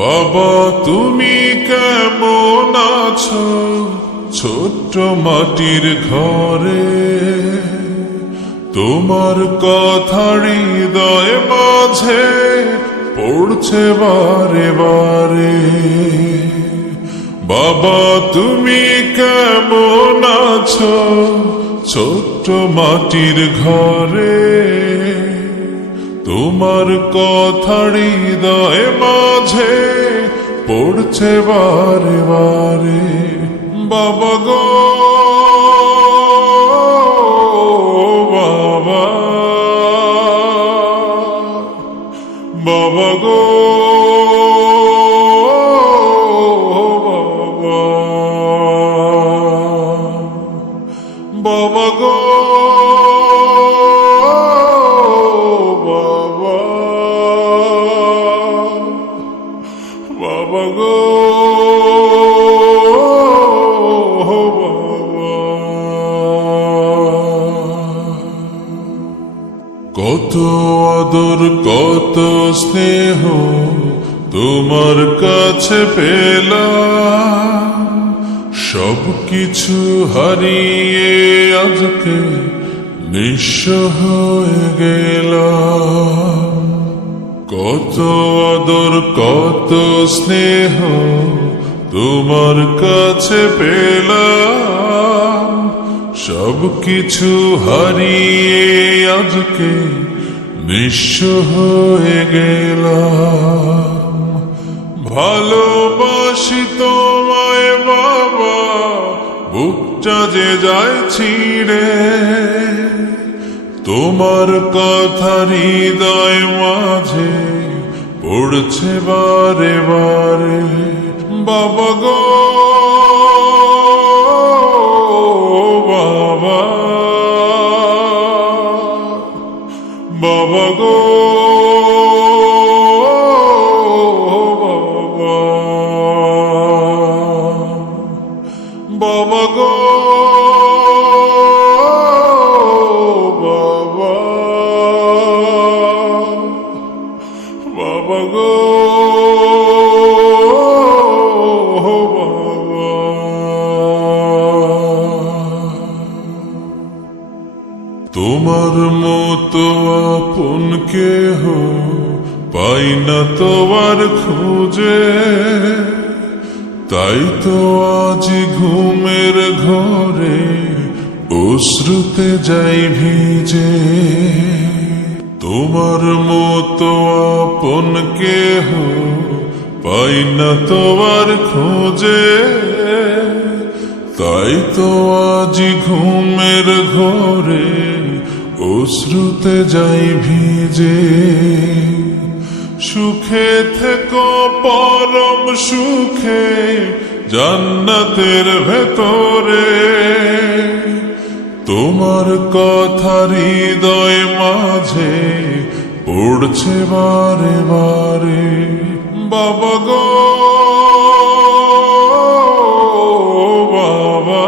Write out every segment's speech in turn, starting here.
বাবা তুমি কেমন আছো ছোট্ট মাটির ঘরে? তোমার কথা হৃদয় মাঝে পড়ছে বারে বারে। বাবা তুমি কেমন আছো ছোট্ট মাটির ঘরে? তোমার কথা হৃদয় মাঝে পড়ছে বারে বারে। বাবা গো বাবা, বাবা গো বাবা, বাবা গো বাবা গো বাবা। কত আদর কত স্নেহ তোমার কাছে পেলাম, সব কিছু হারিয়ে আজকে নিঃস্ব হয়ে গেলাম। কত আদর কত স্নেহ তোমার কাছে পেলাম, সব কিছু হারিয়ে আজকে নিঃস্ব হয়ে গেলাম। ভালোবাসি তোমায় বাবা, বুকটা যে যায় ছিঁড়ে, তোমার কথা হৃদয় মাঝে পড়ছে বারে বারে। বাবা গো বাবা, বাবা গো বাবা, বাবা গো বাবা গো বাবা। তোমার মতো আপন কেহ পাই না তোমার খুঁজে, তাই তো আজ ঘুমের ঘরে অশ্রুতে যাই ভিজে। তোমার মতো আপন কেহ পাই না তোমার খোঁজে, তাই তো আজ ঘুমের ঘরে অশ্রুতে যাই ভিজে। সুখে থেকো পরম সুখে জান্নাতের ভেতরে, তোমার কথা হৃদয় মাঝে পড়ছে বারে বারে। বাবা গো বাবা,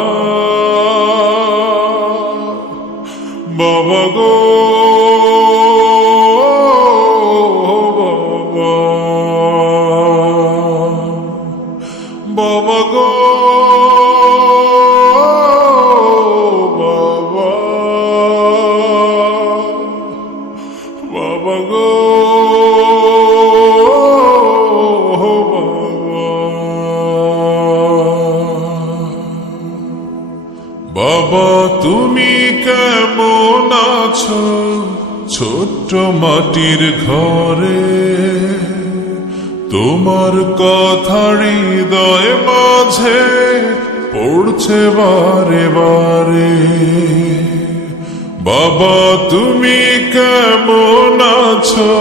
বাবা গো বাবা, বাবা গো বাবা গো বাবা। বাবা তুমি কেমন আছো ছোট্ট মাটির ঘরে? তোমার কথা হৃদয় মাঝে পড়ছে বারে বারে। বাবা তুমি কেমন আছো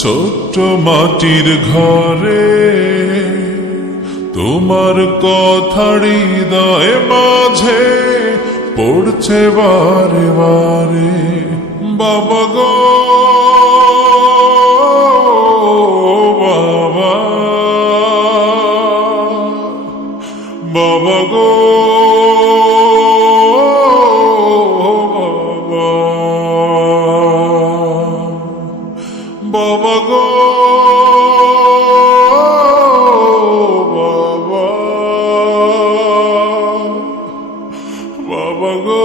ছোট্ট মাটির ঘরে? তোমার কথা হৃদয় মাঝে পড়ছে বারে বারে। বাবা গো বাবা, বাবা গো বাবা গো বাবা গো